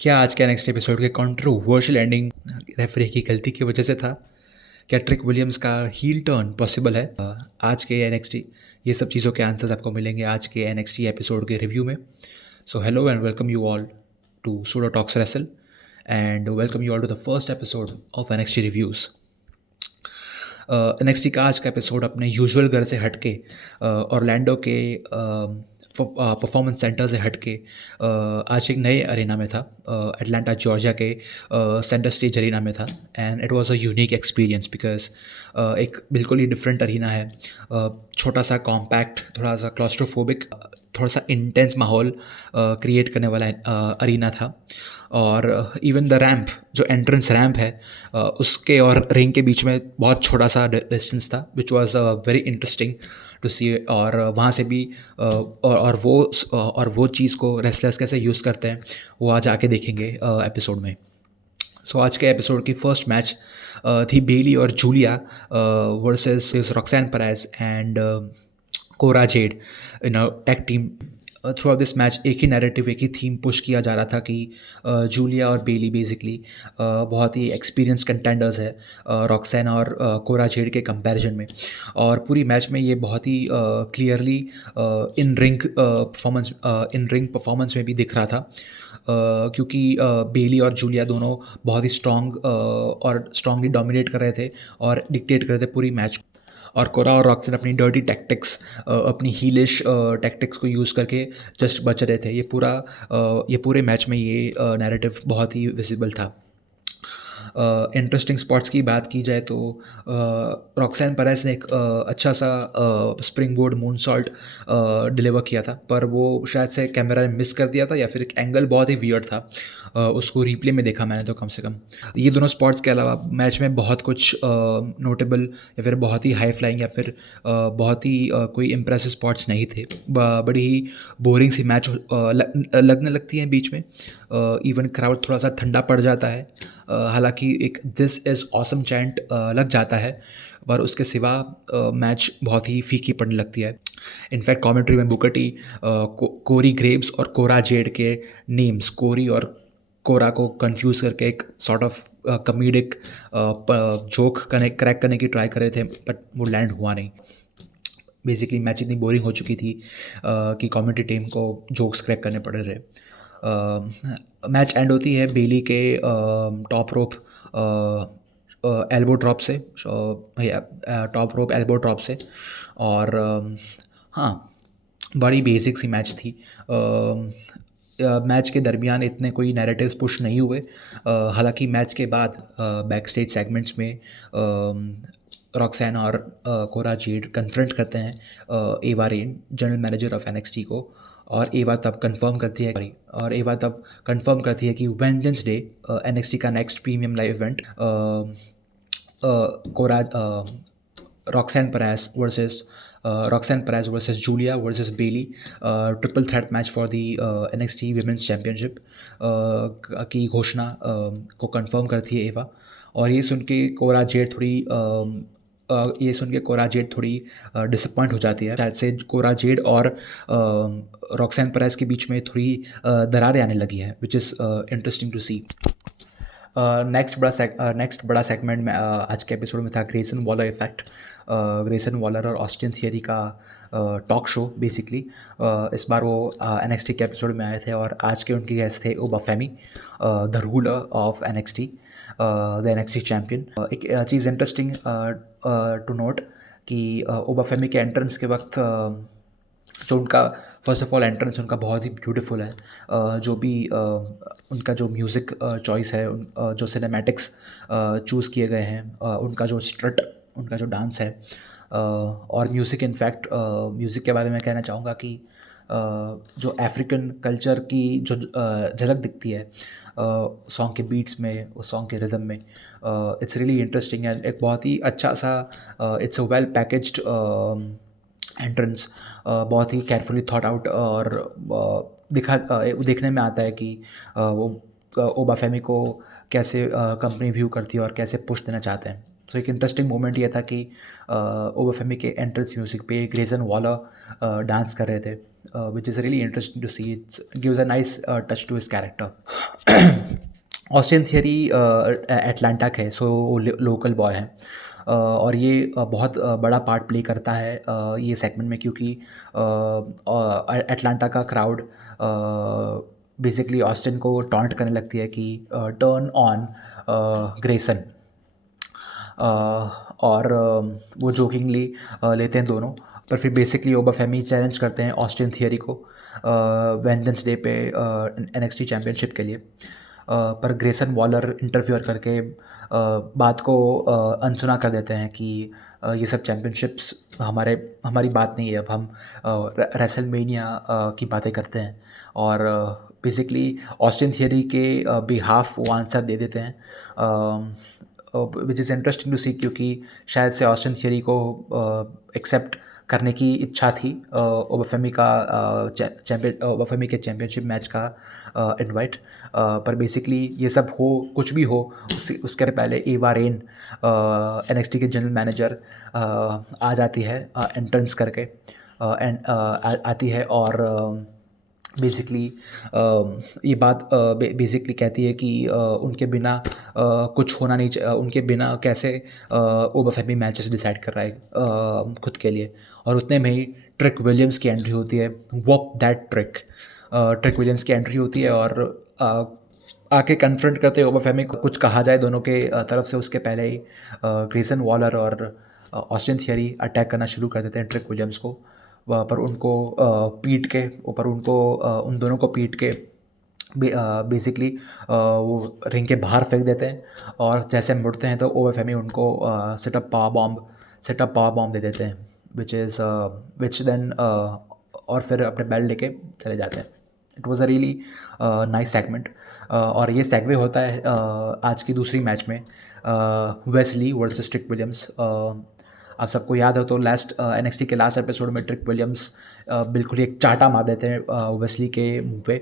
क्या आज के नेक्स्ट एपिसोड के कंट्रोवर्शियल एंडिंग रेफरी की गलती की वजह से था? क्या ट्रिक विलियम्स का हील टर्न पॉसिबल है? आज के एनएक्सटी ये सब चीज़ों के आंसर्स आपको मिलेंगे आज के एनएक्सटी एपिसोड के रिव्यू में। So hello and welcome you all to Sudo Talks wrestle and welcome you all to the first episode of NXT reviews. NXT का आज का एपिसोड अपने यूजुअल घर से हटके ऑरलैंडो के परफॉर्मेंस सेंटर से हटके आज एक नए अरेना में था। एटलांटा जॉर्जिया के सेंटर स्टेज अरीना में था and it was a unique experience because एक बिल्कुल ही डिफरेंट अरीना है। छोटा सा कॉम्पैक्ट, थोड़ा सा क्लॉस्ट्रोफोबिक, थोड़ा सा इंटेंस माहौल क्रिएट करने वाला अरीना था। और इवन द रैम्प, जो एंट्रेंस रैम्प है, उसके और रिंग के बीच में बहुत छोटा सा डिस्टेंस था which was very interesting to see. और वहाँ से भी और वो चीज़ को रेसलर्स कैसे यूज़ करते हैं वो आज आके देखेंगे एपिसोड में। सो आज के एपिसोड की फर्स्ट मैच थी बेली और Julia versus Roxanne Perez and Cora Jade in a tag team. Throughout this match एक ही नैरेटिव, एक ही थीम पुश किया जा रहा था कि जूलिया और बेली बेसिकली बहुत ही एक्सपीरियंस कंटेंडर्स है रॉक्सैन और कोरा जेड के कंपैरिजन में। और पूरी मैच में ये बहुत ही क्लियरली इन रिंग परफॉर्मेंस में भी दिख रहा था। क्योंकि बेली और जूलिया दोनों बहुत ही स्ट्रॉन्ग और स्ट्रांगली डोमिनेट कर रहे थे और डिक्टेट कर रहे थे पूरी मैच को। और कोरा और रॉक्सन अपनी डर्टी टैक्टिक्स, अपनी हीलिश टैक्टिक्स को यूज़ करके जस्ट बच रहे थे। ये पूरे मैच में ये नैरेटिव बहुत ही विजिबल था। इंटरेस्टिंग स्पॉट्स की बात की जाए तो रॉक्सैन पेरेज ने एक अच्छा सा spring board moon salt deliver किया था, पर वो शायद से कैमरा ने मिस कर दिया था या फिर एक एंगल बहुत ही वियर्ड था। उसको रिप्ले में देखा मैंने तो कम से कम। ये दोनों स्पॉट्स के अलावा मैच में बहुत कुछ नोटेबल या फिर बहुत ही हाई फ्लाइंग या फिर बहुत ही कोई इम्प्रेसिव स्पॉट्स नहीं थे। बड़ी ही बोरिंग सी मैच लगने लगती हैं बीच में। इवन क्राउड थोड़ा सा ठंडा पड़ जाता है। हालांकि एक दिस इज़ ऑसम चैंट लग जाता है, पर उसके सिवा मैच बहुत ही फीकी पड़ने लगती है। इनफैक्ट कमेंट्री में बुकटी कोरी ग्रेव्स और कोरा जेड के नेम्स, कोरी और कोरा को कंफ्यूज करके एक sort of comedic joke crack करने की ट्राई कर रहे थे, बट वो लैंड हुआ नहीं। बेसिकली मैच इतनी बोरिंग हो चुकी थी कि कमेंट्री टीम को जोक्स क्रैक करने पड़ रहे। मैच एंड होती है बेली के टॉप रोप एल्बो ड्रॉप से, टॉप रोप एल्बो ड्रॉप से। और हाँ, बड़ी बेसिक सी मैच थी। मैच के दरमियान इतने कोई नैरेटिव्स पुश नहीं हुए। हालांकि मैच के बाद बैक स्टेज सेगमेंट्स में रॉक्सैन और कोरा जेड कन्फ्रंट करते हैं Ava Raine, general manager of NXT को। और एवा तब कंफर्म करती है कि वेंजडेंस डे, एनएक्सटी का next premium live event, Cora Roxanne Perez versus Julia versus Bayley, triple threat match for the NXT women's championship की घोषणा को कंफर्म करती है एवा। और ये सुन के कोरा जेड थोड़ी डिसअपॉइंट हो जाती है। शायद से कोरा जेड और रॉक्सैन पेरेज के बीच में थोड़ी दरारें आने लगी है, which is interesting to see. Next बड़ा सेगमेंट में आज के एपिसोड में था Grayson Waller effect. Grayson Waller और ऑस्टिन थियरी का टॉक शो बेसिकली। इस बार वो एनएक्सटी के एपिसोड में आए थे और आज के उनके गेस्ट थे Oba Femi, the ruler of NXT, the NXT champion. एक चीज़ इंटरेस्टिंग टू नोट कि ओबा फेमी के एंट्रेंस के वक्त जो उनका फर्स्ट ऑफ ऑल एंट्रेंस उनका बहुत ही ब्यूटीफुल है। जो भी उनका जो म्यूज़िक चॉइस है, जो सिनेमैटिक्स चूज़ किए गए हैं, उनका जो स्ट्रट, उनका जो डांस है, और म्यूज़िक, इनफैक्ट म्यूज़िक के बारे में कहना चाहूँगा कि जो अफ्रीकन कल्चर की जो झलक दिखती है सॉन्ग के बीट्स में, उस सॉन्ग के रिदम में, इट्स रियली इंटरेस्टिंग एंड एक बहुत ही अच्छा सा it's a well packaged entrance, बहुत ही केयरफुली थॉट आउट। और देखने में आता है कि वो ओबा फेमी को कैसे कंपनी व्यू करती है और कैसे पुश देना चाहते हैं। तो एक इंटरेस्टिंग मोमेंट ये था कि ओबा फेमी के एंट्रेंस म्यूज़िक पे ग्रेसन वॉलर डांस कर रहे थे which is really interesting to see. It gives a nice touch to his character. Austin theory Atlanta का है, सो लोकल बॉय है। और ये बहुत बड़ा पार्ट प्ले करता है ये सेगमेंट में, क्योंकि एटलांटा का क्राउड बेसिकली ऑस्टिन को टॉन्ट करने लगती है कि टर्न ऑन ग्रेसन। और वो जोकिंगली लेते हैं दोनों, पर फिर बेसिकली ओबाफेमी चैलेंज करते हैं ऑस्टिन थियरी को वेंजनेस डे पे NXT चैम्पियनशिप के लिए। पर ग्रेसन वॉलर इंटरफियर करके बात को अनसुना कर देते हैं कि ये सब चैम्पियनशिप्स हमारी बात नहीं है, अब हम रेसलमेनिया की बातें करते हैं। और बेसिकली ऑस्टिन थियरी के बिहाफ वो आंसर दे देते हैं, विच इज़ इंटरेस्टिंग टू सी, क्योंकि शायद से ऑस्टिन थियरी को एक्सेप्ट करने की इच्छा थी ओबाफेमी का ओबाफेमी के चैम्पियनशिप मैच का इनवाइट। पर बेसिकली ये सब हो, कुछ भी हो, उसके पहले एवा रेन NXT के जनरल मैनेजर आ जाती है एंट्रेंस करके, आती है और बेसिकली ये बात बेसिकली कहती है कि उनके बिना कुछ होना नहीं उनके बिना कैसे ओबाफेमी मैचेस डिसाइड कर रहा है खुद के लिए। और उतने में ही ट्रिक विलियम्स की एंट्री होती है, वॉक दैट ट्रिक विलियम्स की एंट्री होती है और आके कन्फ्रंट करते हैं ओबाफेमी को। कुछ कहा जाए दोनों के तरफ से उसके पहले ही ग्रेसन वॉलर और ऑस्टिन थियरी अटैक करना शुरू कर देते हैं ट्रिक विलियम्स को। पर उनको पीट के ऊपर उन दोनों को पीट के बेसिकली वो रिंग के बाहर फेंक देते हैं। और जैसे मुड़ते हैं तो ओबाफेमी उनको सेटअप पावर बॉम्ब दे देते हैं, विच देन और फिर अपने बेल्ट लेके चले जाते हैं। It was a really nice segment. और ये सेगवे होता है आज की दूसरी मैच में, वेस्ली वर्सेस ट्रिक विलियम्स। आप सबको याद हो तो NXT के लास्ट एपिसोड में ट्रिक विलियम्स बिल्कुल ही एक चाटा मार देते हैं वेस्ली के मुंह पे,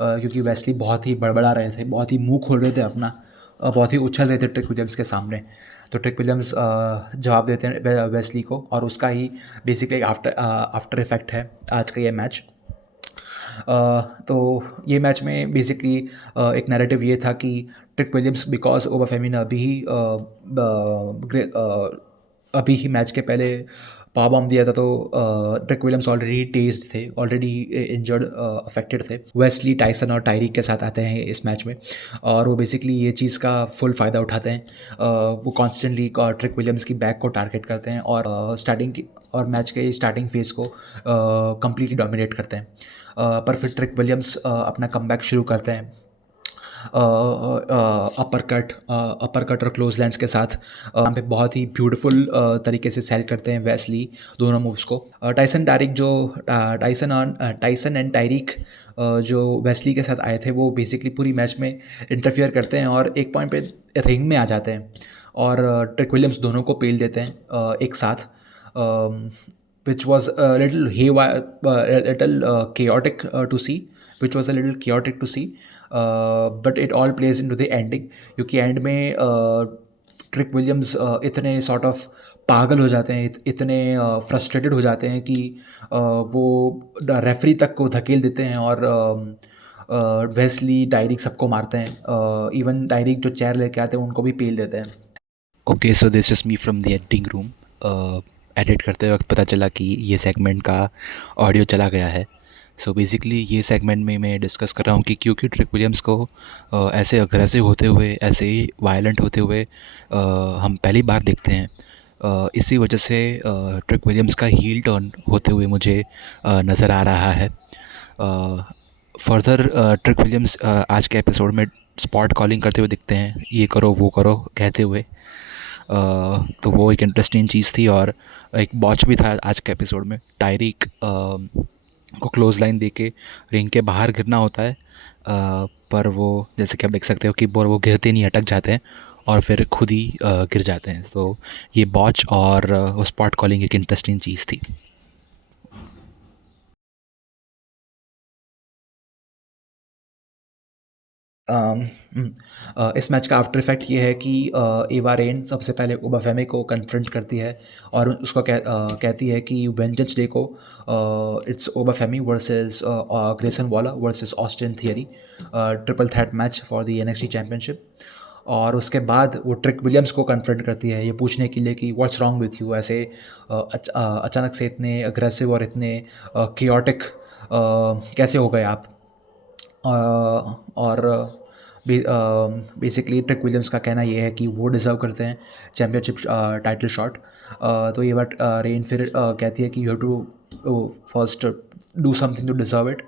क्योंकि वेस्ली बहुत ही बड़बड़ा रहे थे, बहुत ही मुंह खोल रहे थे अपना, बहुत ही उछल रहे थे ट्रिक विलियम्स के सामने। तो ट्रिक विलियम्स जवाब देते हैं वेस्ली को, और उसका ही बेसिकली आफ्टर इफेक्ट है आज का ये मैच। तो ये मैच में बेसिकली एक नैरेटिव ये था कि ट्रिक विलियम्स, बिकॉज ओबाफेमी ने अभी ही मैच के पहले पावर बॉम्ब दिया था, तो ट्रिक विलियम्स ऑलरेडी टेज्ड थे, ऑलरेडी इंजर्ड अफेक्टेड थे। वेस्ली, टाइसन और टायरिक के साथ आते हैं इस मैच में, और वो बेसिकली ये चीज़ का फुल फ़ायदा उठाते हैं। वो कॉन्स्टेंटली ट्रिक विलियम्स की बैक को टारगेट करते हैं और मैच के स्टार्टिंग फेज को कम्प्लीटली डोमिनेट करते हैं। पर फिर ट्रिक विलियम्स अपना कमबैक शुरू करते हैं अपर कट और क्लोज लेंस के साथ। यहाँ पे बहुत ही ब्यूटीफुल तरीके से सेल करते हैं वेस्ली दोनों मूव्स को। टाइसन एंड टायरिक जो वेस्ली के साथ आए थे, वो बेसिकली पूरी मैच में इंटरफियर करते हैं और एक पॉइंट पे रिंग में आ जाते हैं और ट्रिक विलियम्स दोनों को पेल देते हैं एक साथ, which was a little chaotic to see, but it all plays into the ending, क्योंकि एंड में ट्रिक विलियम्स इतने सॉर्ट ऑफ पागल हो जाते हैं, इतने फ्रस्ट्रेटेड हो जाते हैं कि वो रेफरी तक को धकेल देते हैं और वेस्ली, टायरिक सबको मारते हैं। इवन टायरिक जो चेयर लेके आते हैं उनको भी पेल देते हैं। Okay, so this is me from the editing room. Edit करते वक्त पता चला कि ये सेगमेंट का ऑडियो चला गया है। सो बेसिकली ये सेगमेंट में मैं डिस्कस कर रहा हूँ कि क्योंकि ट्रिक विलियम्स को ऐसे अग्रेसिव होते हुए, ऐसे ही वायलेंट होते हुए हम पहली बार देखते हैं। इसी वजह से ट्रिक विलियम्स का हील टर्न होते हुए मुझे नज़र आ रहा है। फर्दर ट्रिक विलियम्स आज के एपिसोड में स्पॉट कॉलिंग करते हुए दिखते हैं, ये करो वो करो कहते हुए। तो वो एक इंटरेस्टिंग चीज़ थी। और एक बॉच भी था आज के एपिसोड में। टायरिक को क्लोज लाइन देके रिंग के बाहर गिरना होता है, पर वो जैसे कि आप देख सकते हो कि वो गिरते नहीं, अटक जाते हैं और फिर खुद ही गिर जाते हैं। तो ये बॉच और स्पॉट कॉलिंग एक इंटरेस्टिंग चीज़ थी। अम, इस मैच का आफ्टर इफेक्ट ये है कि एवा रेन सबसे पहले ओबाफेमी को कन्फ्रंट करती है और उसको कहती है कि वेंजेंस डे को it's Oba Femi versus Grayson Waller versus Austin Theory, triple threat match for the NXT championship. और उसके बाद वो ट्रिक विलियम्स को कन्फ्रंट करती है ये पूछने के लिए कि व्हाट्स रॉन्ग विथ यू, ऐसे अचानक से इतने अग्रेसिव और इतने कियोटिक कैसे हो गए आप। और बेसिकली ट्रिक विलियम्स का कहना ये है कि वो डिज़र्व करते हैं चैम्पियनशिप टाइटल शॉट। तो ये बात रेन फिर कहती है कि you have to first do something to deserve it.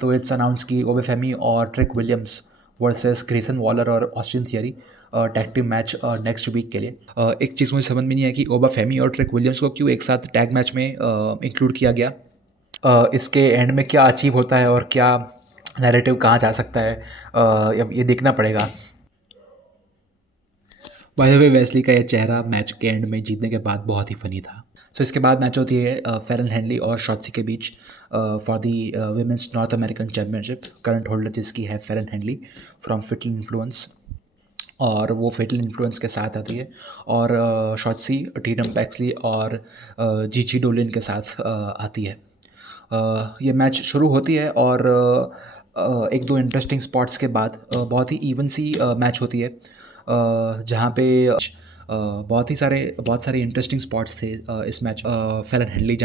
तो इट्स अनाउंस कि ओबेफेमी और Trick Williams versus Grayson Waller और Austin Theory tag team match next week के लिए। एक चीज़ मुझे समझ में नहीं है कि ओबाफेमी और ट्रिक विलियम्स को क्यों एक साथ टैग मैच में इंक्लूड किया गया। इसके एंड में क्या अचीव होता है और क्या नैरेटिव कहाँ जा सकता है, अब ये देखना पड़ेगा। बाय द वे वेस्ली का ये चेहरा मैच के एंड में जीतने के बाद बहुत ही फनी था। सो इसके बाद मैच होती है फेरन हैंडली और शॉट्सी के बीच for the women's North American championship. Current holder जिसकी है Fallon Henley from Fatal Influence, और वो फेटल इन्फ्लुएंस के साथ आती है। और शॉट्सी टीडम पैक्सली और जीची डोलिन के साथ आती है। ये मैच शुरू होती है और एक दो इंटरेस्टिंग स्पॉट्स के बाद बहुत ही इवन सी मैच होती है, जहाँ पे बहुत सारे इंटरेस्टिंग स्पॉट्स थे इस मैच। फेलन हैंडली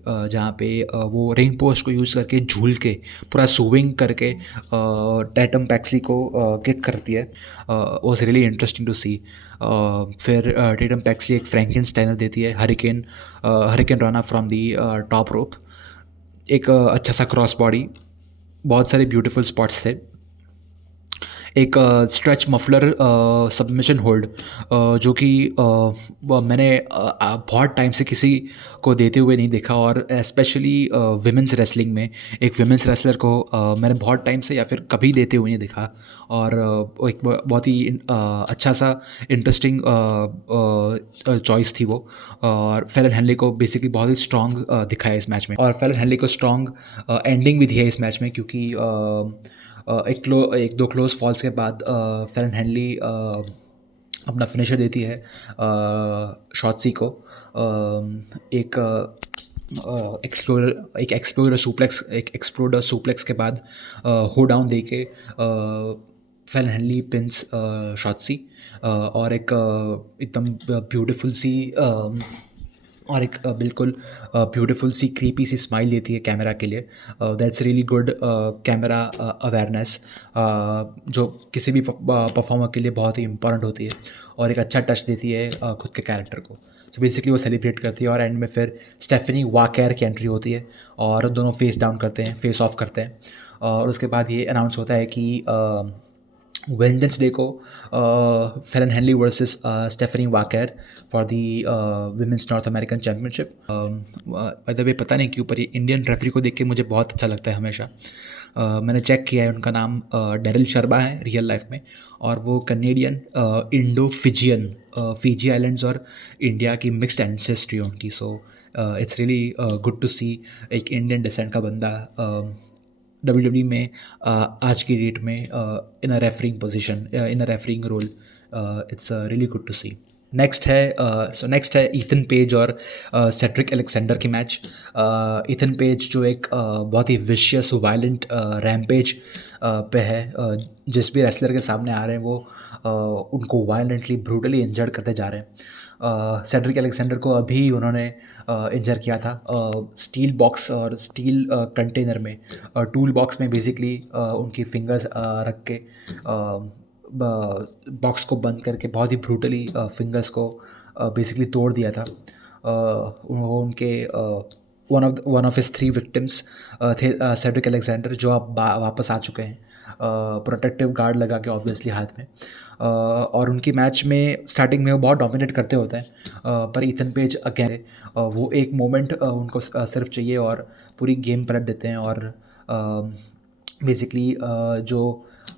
जहाँ पे वो रिंग पोस्ट को यूज़ करके झूल के पूरा स्विंग करके टैटम पैक्सली को किक करती है। वॉज रियली इंटरेस्टिंग टू सी। फिर टैटम पैक्सली एक फ्रैंकेनस्टाइनर देती है, hurricane Rana from the top rope. एक अच्छा सा क्रॉस बॉडी, बहुत सारे ब्यूटीफुल स्पॉट्स थे। एक स्ट्रेच मफलर सबमिशन होल्ड जो कि मैंने बहुत टाइम से किसी को देते हुए नहीं देखा, और स्पेशली विमेंस रेसलिंग में एक विमेंस रेसलर को मैंने बहुत टाइम से या फिर कभी देते हुए नहीं देखा। और एक बहुत ही अच्छा सा इंटरेस्टिंग चॉइस थी वो। और फेलन हेनली को बेसिकली बहुत ही स्ट्रॉन्ग दिखाया इस मैच में, और फेलन हेनली को स्ट्रॉन्ग एंडिंग भी दी है इस मैच में, क्योंकि एक दो क्लोज फॉल्स के बाद फेरन हैंडली अपना फिनिशर देती है शॉट्सी को। एक एक्सप्लोरर सुप्लेक्स के बाद हो डाउन दे के फेरन हैंडली पिंस शॉट्सी, और एक एकदम ब्यूटीफुल सी और एक बिल्कुल ब्यूटीफुल सी क्रीपी सी स्माइल देती है कैमरा के लिए। That's really good camera awareness, जो किसी भी परफॉर्मर के लिए बहुत ही इंपॉर्टेंट होती है, और एक अच्छा टच देती है खुद के कैरेक्टर को। सो बेसिकली वो सेलिब्रेट करती है, और एंड में फिर स्टेफनी वाकेर की एंट्री होती है और दोनों फेस ऑफ करते हैं। और उसके बाद ये अनाउंस होता है कि वेंजडेंस डे को Fallon Henley versus Stephanie Vaquer for the women's North American championship. By the way पता नहीं क्यों पर ये इंडियन रेफरी को देख के मुझे बहुत अच्छा लगता है हमेशा। मैंने चेक किया है, उनका नाम डेरिल शर्मा है रियल लाइफ में, और वो Canadian Indo Fijian, Fiji islands और इंडिया की मिक्सड एंसेस्ट्री है उनकी। So it's really good to see एक इंडियन डिसेंट का बंदा डब्ल्यू में आज की डेट में in a refereeing position, in a refereeing role. It's really good to see. Next है ईथन पेज और सेड्रिक अलेक्जेंडर की मैच। ईथन पेज जो एक बहुत ही विशियस वायलेंट रैम्पेज पे है, जिस भी रेसलर के सामने आ रहे हैं वो उनको वायलेंटली ब्रूटली इंजर्ड करते जा रहे हैं। सेड्रिक अलेक्जेंडर को अभी उन्होंने इंजर किया था स्टील बॉक्स और स्टील कंटेनर में, टूल बॉक्स में बेसिकली उनकी फिंगर्स रख के बॉक्स को बंद करके बहुत ही ब्रूटली फिंगर्स को बेसिकली तोड़ दिया था। वो उनके वन ऑफ हिज 3 विक्टिम्स थे सेड्रिक अलेक्जेंडर, जो अब वापस आ चुके हैं प्रोटेक्टिव गार्ड लगा के ऑब्वियसली हाथ में। और उनकी मैच में स्टार्टिंग में वो बहुत डोमिनेट करते होते हैं, पर ईथन पेज अगेन वो एक मोमेंट उनको सिर्फ चाहिए और पूरी गेम पलट देते हैं। और बेसिकली जो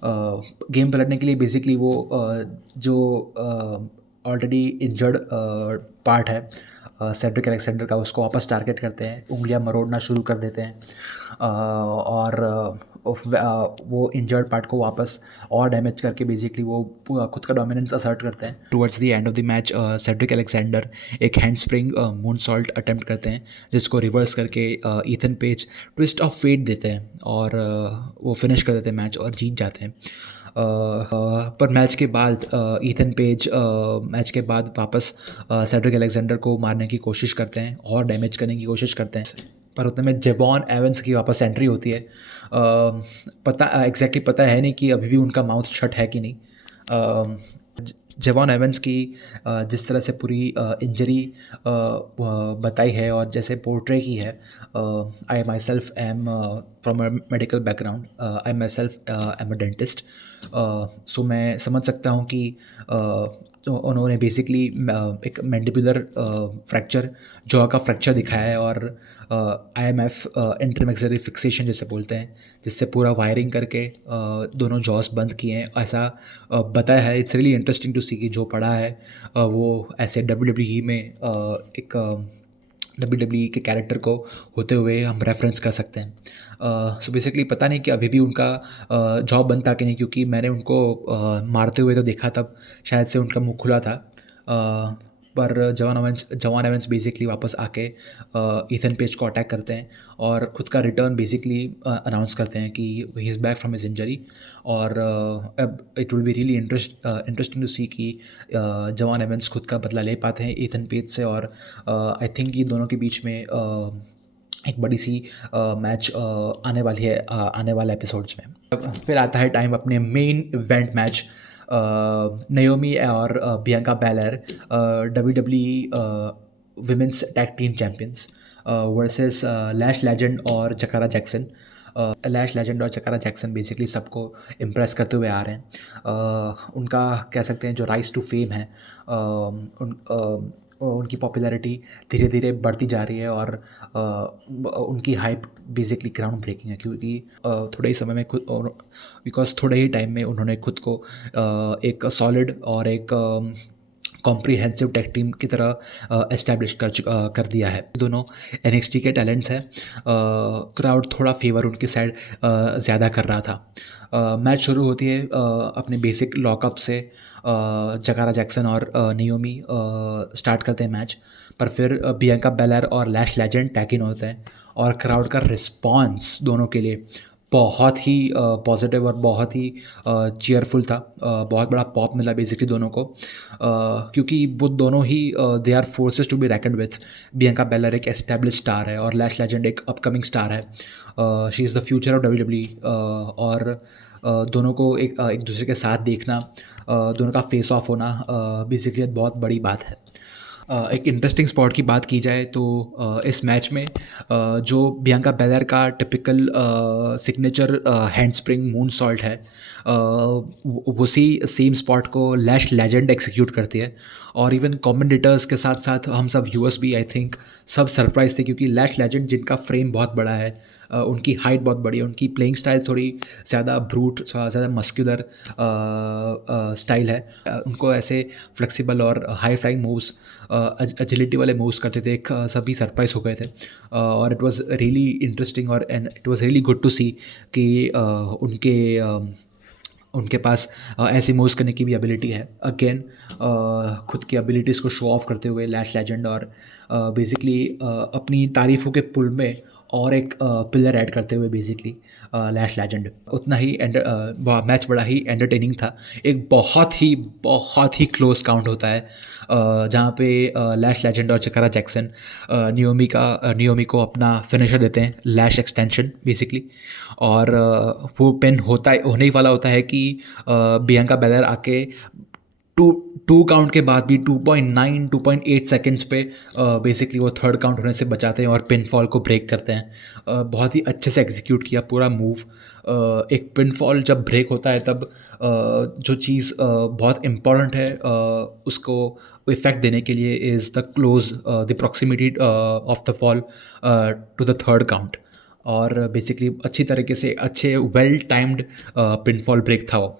गेम पलटने के लिए बेसिकली वो जो ऑलरेडी इंजर्ड पार्ट है सेड्रिक अलेक्जेंडर का, उसको वापस टारगेट करते हैं, उंगलियां मरोड़ना शुरू कर देते हैं और वो इंजर्ड पार्ट को वापस और डैमेज करके बेसिकली वो खुद का डोमिनेंस असर्ट करते हैं। Towards the end of the match Cedric Alexander एक handspring moonsault attempt करते हैं, जिसको रिवर्स करके Ethan Page twist of fate देते हैं और वो फिनिश कर देते हैं मैच और जीत जाते हैं। पर मैच के बाद ईथन पेज मैच के बाद वापस सेड्रिक अलेक्जेंडर को मारने की कोशिश करते हैं और डैमेज करने की कोशिश करते हैं, पर उतने में जेवॉन एवंस की वापस एंट्री होती है। पता एग्जैक्टली पता है नहीं कि अभी भी उनका माउथ शट है कि नहीं। जेवॉन एवंस की जिस तरह से पूरी इंजरी बताई है और जैसे पोर्ट्रे की है, I myself am from a medical background, I myself am a dentist, so मैं समझ सकता हूँ कि तो उन्होंने बेसिकली एक मैंडिबुलर फ्रैक्चर, जॉ का फ्रैक्चर दिखाया है और IMF इंटरमैक्सिलरी फिक्सेशन जैसे बोलते हैं, जिससे पूरा वायरिंग करके दोनों जॉस बंद किए हैं, ऐसा बताया है। It's really interesting to see कि जो पढ़ा है वो ऐसे WWE में एक WWE के कैरेक्टर को होते हुए हम रेफरेंस कर सकते हैं। सो बेसिकली पता नहीं कि अभी भी उनका जॉब बनता कि नहीं, क्योंकि मैंने उनको मारते हुए तो देखा तब शायद से उनका मुंह खुला था। पर जवान एवेंस बेसिकली वापस आके ईथन पेज को अटैक करते हैं और ख़ुद का रिटर्न बेसिकली अनाउंस करते हैं कि he is back from his injury. और अब it will be really interesting to see कि जवान एवेंस खुद का बदला ले पाते हैं ईथन पेज से। और आई थिंक ये दोनों के बीच में एक बड़ी सी मैच आने वाली है आने वाले एपिसोड्स में। फिर आता है टाइम अपने मेन इवेंट मैच, नयोमी और Bianca Belair, WWE women's tag team champions versus Lash Legend और जकारा जैक्सन। लैश लेजेंड और जकारा जैक्सन बेसिकली सबको इम्प्रेस करते हुए आ रहे हैं। उनका कह सकते हैं जो राइज टू फेम है, उनकी पॉपुलैरिटी धीरे धीरे बढ़ती जा रही है और उनकी हाइप बेसिकली ग्राउंड ब्रेकिंग है, क्योंकि थोड़े ही समय में खुद और बिकॉज थोड़े ही टाइम में उन्होंने खुद को एक सॉलिड और एक कॉम्प्रिहेंसिव टैग टीम की तरह एस्टैब्लिश कर दिया है। दोनों NXT के टैलेंट्स हैं, क्राउड थोड़ा फेवर उनकी साइड ज़्यादा कर रहा था। मैच शुरू होती है अपने बेसिक लॉकअप से, जकारा जैक्सन और नियोमी स्टार्ट करते हैं मैच, पर फिर बियांका बेलर और लैश लेजेंड टैग इन होते हैं और क्राउड का रिस्पॉन्स दोनों के लिए बहुत ही पॉजिटिव और बहुत ही चीयरफुल था। बहुत बड़ा पॉप मिला बेसिकली दोनों को, क्योंकि वो दोनों ही they are forces to be reckoned with. Bianca Belair एक एस्टेब्लिश स्टार है और लैश लेजेंड एक अपकमिंग स्टार है। She is the future of WWE। और दोनों को एक दूसरे के साथ देखना, दोनों का फेस ऑफ होना बेसिकली बहुत बड़ी बात है। एक इंटरेस्टिंग स्पॉट की बात की जाए तो इस मैच में जो बियांका बेलर का typical signature hand spring moon salt है, उसी सेम स्पॉट को लैश लेजेंड एक्सिक्यूट करती है। और इवन कमेंटेटर्स के साथ साथ हम सब व्यूअर्स भी आई थिंक सब सरप्राइज थे, क्योंकि लैश लेजेंड जिनका फ्रेम बहुत बड़ा है, उनकी हाइट बहुत बड़ी है, उनकी प्लेइंग स्टाइल थोड़ी ज़्यादा ब्रूट, ज़्यादा मस्कुलर स्टाइल है। उनको ऐसे फ्लेक्सिबल और हाई फ्लाइंग मूव्स, एजिलिटी वाले मूव्स करते थे, सभी सरप्राइज हो गए थे। और इट वाज रियली इंटरेस्टिंग और and it was really good to see कि उनके पास ऐसी मूव्स करने की भी एबिलिटी है। अगेन खुद की एबिलिटीज़ को शो ऑफ करते हुए लैश लेजेंड और बेसिकली अपनी तारीफ़ों के पुल में और एक पिलर ऐड करते हुए बेसिकली लैश लेजेंड उतना ही मैच बड़ा ही एंटरटेनिंग था। एक बहुत ही क्लोज काउंट होता है जहाँ पे लैश लेजेंड और जकारा जैक्सन नियोमी को अपना फिनिशर देते हैं, लैश एक्सटेंशन बेसिकली। और वो पिन होने ही वाला होता है कि बियांका बेलर आके टू काउंट के बाद भी 2.8 सेकेंड्स पे बेसिकली वो थर्ड काउंट होने से बचाते हैं और पिन फॉल को ब्रेक करते हैं। बहुत ही अच्छे से एग्जीक्यूट किया पूरा मूव। एक पिन फॉल जब ब्रेक होता है तब जो चीज़ बहुत इम्पॉर्टेंट है उसको इफेक्ट देने के लिए is the close the proximity of the fall to the third count. और बेसिकली अच्छी तरीके से अच्छे well timed pin fall break था वो।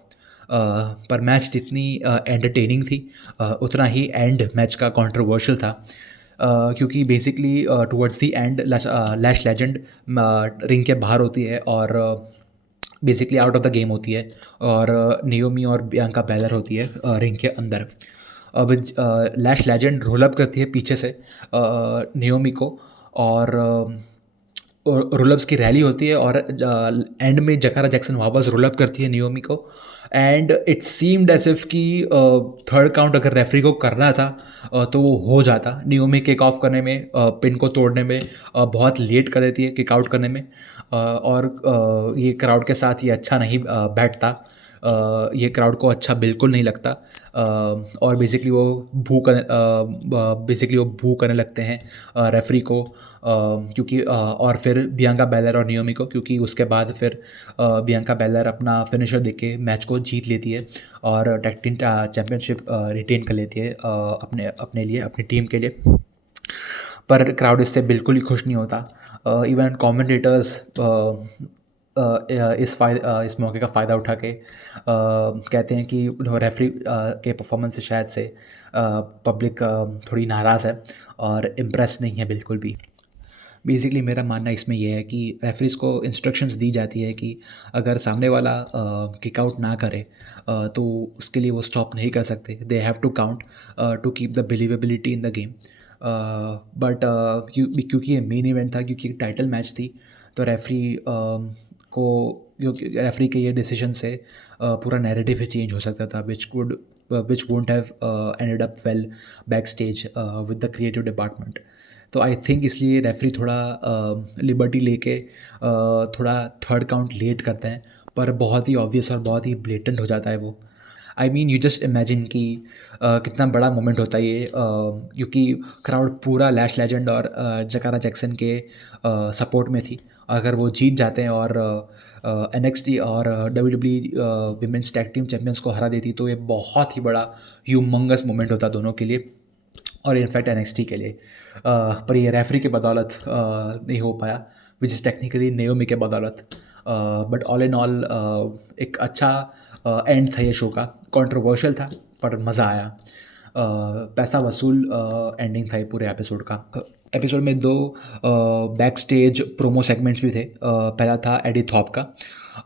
पर मैच जितनी एंटरटेनिंग थी उतना ही एंड मैच का कंट्रोवर्शियल था। क्योंकि basically towards the end Lash Legend ring के बाहर होती है और basically out of the game होती है, और नियोमी और बियांका बैलर होती है रिंग के अंदर। अब लैश लेजेंड रोल अप करती है पीछे से नियोमी को, और रोलअप्स की रैली होती है, और एंड में जकारा जैक्सन वापस रोलअप करती है नियोमी को। And it seemed as if कि थर्ड काउंट अगर रेफरी को करना था तो वो हो जाता। नियोमी किक ऑफ करने में, पिन को तोड़ने में बहुत लेट कर देती है किक आउट करने में, और ये क्राउड के साथ ये अच्छा नहीं बैठता। ये क्राउड को अच्छा बिल्कुल नहीं लगता, और बेसिकली वो बू करने लगते हैं रेफरी को, क्योंकि और फिर बियांका बैलर और नियोमी को, क्योंकि उसके बाद फिर बियांका बैलर अपना फिनिशर देके मैच को जीत लेती है और टैग टीम चैम्पियनशिप रिटेन कर लेती है अपने अपने लिए, अपनी टीम के लिए। पर क्राउड इससे बिल्कुल ही खुश नहीं होता। इवन कमेंटेटर्स इस मौके का फ़ायदा उठा के कहते हैं कि रेफरी के परफॉर्मेंस से शायद से पब्लिक थोड़ी नाराज़ है और इम्प्रेस नहीं है बिल्कुल भी। बेसिकली मेरा मानना इसमें यह है कि रेफरीज़ को इंस्ट्रक्शंस दी जाती है कि अगर सामने वाला किक आउट ना करे तो उसके लिए वो स्टॉप नहीं कर सकते। They have to count to keep the believability in the game. But क्योंकि ये मेन इवेंट था, क्योंकि टाइटल मैच थी, तो रेफरी को क्योंकि रेफरी के ये डिसीजन से पूरा नैरेटिव ही चेंज हो सकता था, which won't have ended up well backstage with the creative department. तो आई थिंक इसलिए रेफरी थोड़ा लिबर्टी लेके थोड़ा थर्ड काउंट लेट करते हैं, पर बहुत ही ऑब्वियस और बहुत ही ब्लेटेंट हो जाता है वो। I mean you just imagine कि कितना बड़ा मोमेंट होता है ये, क्योंकि क्राउड पूरा लैश लेजेंड और जकारा जैक्सन के सपोर्ट में थी। अगर वो जीत जाते हैं और NXT और WWE women's tag team champions को हरा देती, तो ये बहुत ही बड़ा ह्यूमंगस मोमेंट होता दोनों के लिए, और इनफैक्ट NXT के लिए। पर ये रेफरी के बदौलत नहीं हो पाया, विच इज़ टेक्निकली नेओमी के बदौलत। बट ऑल इन ऑल एक अच्छा एंड था ये शो का। कंट्रोवर्शियल था पर मज़ा आया। पैसा वसूल एंडिंग था ये पूरे एपिसोड का। एपिसोड में दो बैक स्टेज प्रोमो सेगमेंट्स भी थे। पहला था एडी थॉप का,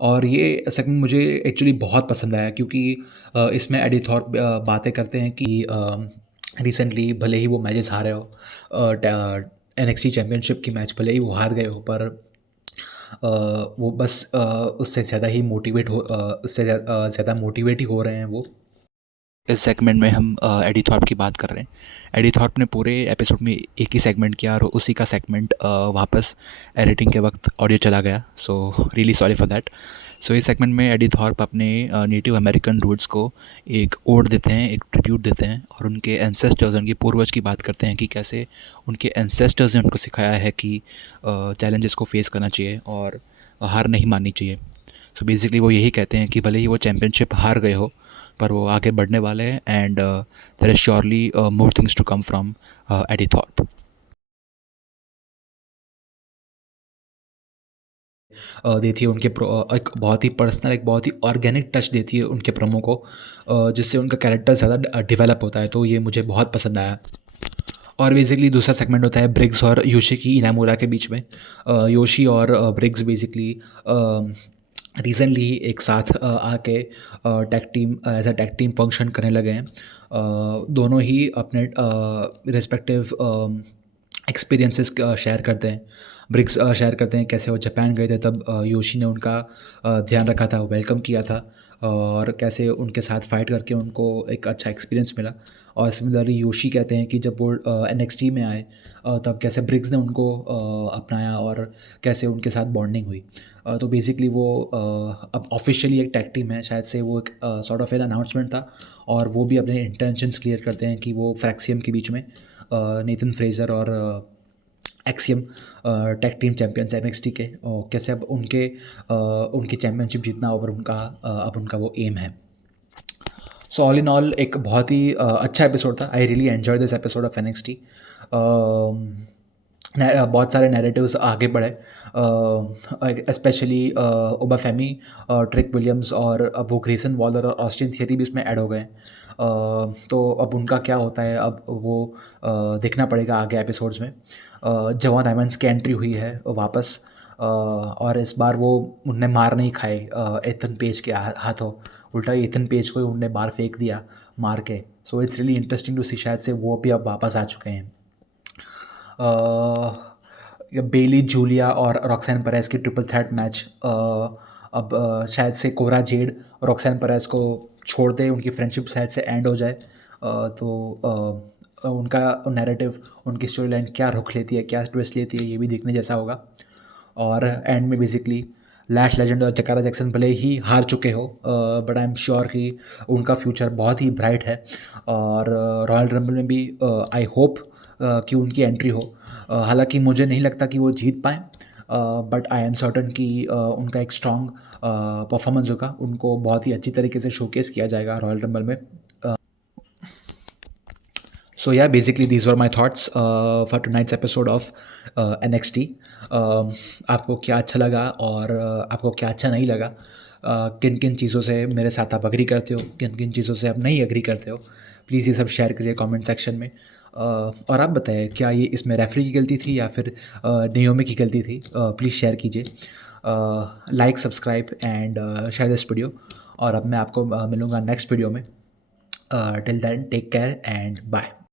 और ये सेगमेंट मुझे एक्चुअली बहुत पसंद आया, क्योंकि इसमें एडी थॉप बातें करते हैं कि रिसेंटली भले ही वो मैचेस हारे हो, NXT चैम्पियनशिप की मैच भले ही वो हार गए हो, पर वो बस उससे ज़्यादा मोटिवेट ही हो रहे हैं वो। इस सेगमेंट में हम एडी थॉर्प की बात कर रहे हैं। एडी थॉर्प ने पूरे एपिसोड में एक ही सेगमेंट किया और उसी का सेगमेंट वापस एडिटिंग के वक्त ऑडियो चला गया, so really sorry for that. So इस सेगमेंट में एडी थॉर्प अपने नेटिव अमेरिकन रूट्स को एक ओड देते हैं, एक ट्रिब्यूट देते हैं, और उनके एंसेस्टर्स, उनके पूर्वज की बात करते हैं कि कैसे उनके एंसेस्टर्स ने उनको सिखाया है कि चैलेंजेस को फेस करना चाहिए और हार नहीं माननी चाहिए। सो बेसिकली वो यही कहते हैं कि भले ही वो चैम्पियनशिप हार गए हो, पर वो आगे बढ़ने वाले हैं, and there is surely more things to come from Eddy Thorpe. देती है उनके एक बहुत ही पर्सनल, एक बहुत ही ऑर्गेनिक टच देती है उनके प्रोमो को, जिससे उनका कैरेक्टर ज़्यादा डेवलप होता है, तो ये मुझे बहुत पसंद आया। और बेसिकली दूसरा सेगमेंट होता है ब्रिग्स और योशी इनामुरा के बीच में। योशी और ब्रिग्स बेसिकली रिसेंटली एक साथ आके as a tag team function करने लगे हैं। दोनों ही अपने रिस्पेक्टिव एक्सपीरियंसेस शेयर करते हैं। ब्रिग्स शेयर करते हैं कैसे वो जापान गए थे, तब योशी ने उनका ध्यान रखा था, वेलकम किया था, और कैसे उनके साथ फाइट करके उनको एक अच्छा एक्सपीरियंस मिला। और सिमिलरली योशी कहते हैं कि जब वो NXT में आए तब कैसे ब्रिग्स ने उनको अपनाया और कैसे उनके साथ बॉन्डिंग हुई। तो बेसिकली वो अब ऑफिशियली एक टैग टीम है, शायद से वो एक सॉर्ट ऑफ एन अनाउंसमेंट था, और वो भी अपने इंटेंशंस क्लियर करते हैं कि वो फ्रैक्सियम के बीच में नेथन फ्रेजर और axiom tag team champions NXT के, और कैसे अब उनकी चैम्पियनशिप जीतना और अब उनका वो एम है। सो ऑल इन ऑल एक बहुत ही अच्छा एपिसोड था। I really enjoy this episode of NXT। बहुत सारे नैरेटिव्स आगे बढ़े, स्पेशली ओबाफेमी, ट्रिक विलियम्स और अब वो ग्रेसन वॉलर और ऑस्टिन थियरी भी उसमें ऐड हो गए हैं। तो अब उनका क्या होता है, अब वो देखना पड़ेगा आगे एपिसोड्स में। जवान एवंस की एंट्री हुई है वापस, और इस बार वो उनने मार नहीं खाए एथन पेज के हाथों, उल्टा एथन पेज को ही उनने बाहर फेंक दिया मार के। So it's really interesting to see, शायद से वो भी अब वापस आ चुके हैं। बेली, जूलिया और रॉक्सैन पेरेज़ की ट्रिपल थ्रेट मैच, अब शायद से कोरा जेड रॉक्सैन पेरेज़ को छोड़ दे, उनकी फ्रेंडशिप शायद से एंड हो जाए। उनका नैरेटिव, उनकी स्टोरी लाइन क्या रुख लेती है, क्या ट्विस्ट लेती है, ये भी देखने जैसा होगा। और एंड में बेसिकली लैश लेजेंड और जकारा जैक्सन भले ही हार चुके हो, बट आई एम श्योर कि उनका फ्यूचर बहुत ही ब्राइट है। और रॉयल रंबल में भी आई होप कि उनकी एंट्री हो। हालांकि मुझे नहीं लगता कि वो जीत पाएँ, बट आई एम सर्टन कि उनका एक स्ट्रॉन्ग परफॉर्मेंस होगा, उनको बहुत ही अच्छी तरीके से शोकेस किया जाएगा रॉयल रंबल में। So yeah, basically these were my thoughts for tonight's episode of NXT. आपको क्या अच्छा लगा और आपको क्या अच्छा नहीं लगा, किन किन चीज़ों से मेरे साथ आप एग्री करते हो, किन किन चीज़ों से आप नहीं एग्री करते हो, प्लीज़ ये सब शेयर करिए कमेंट सेक्शन में। और आप बताएं, क्या ये इसमें रेफरी की गलती थी या फिर नियोमी की गलती थी, प्लीज़ शेयर कीजिए। Like, subscribe and share this video. और अब मैं आपको मिलूँगा नेक्स्ट वीडियो में। Till then, take care and bye.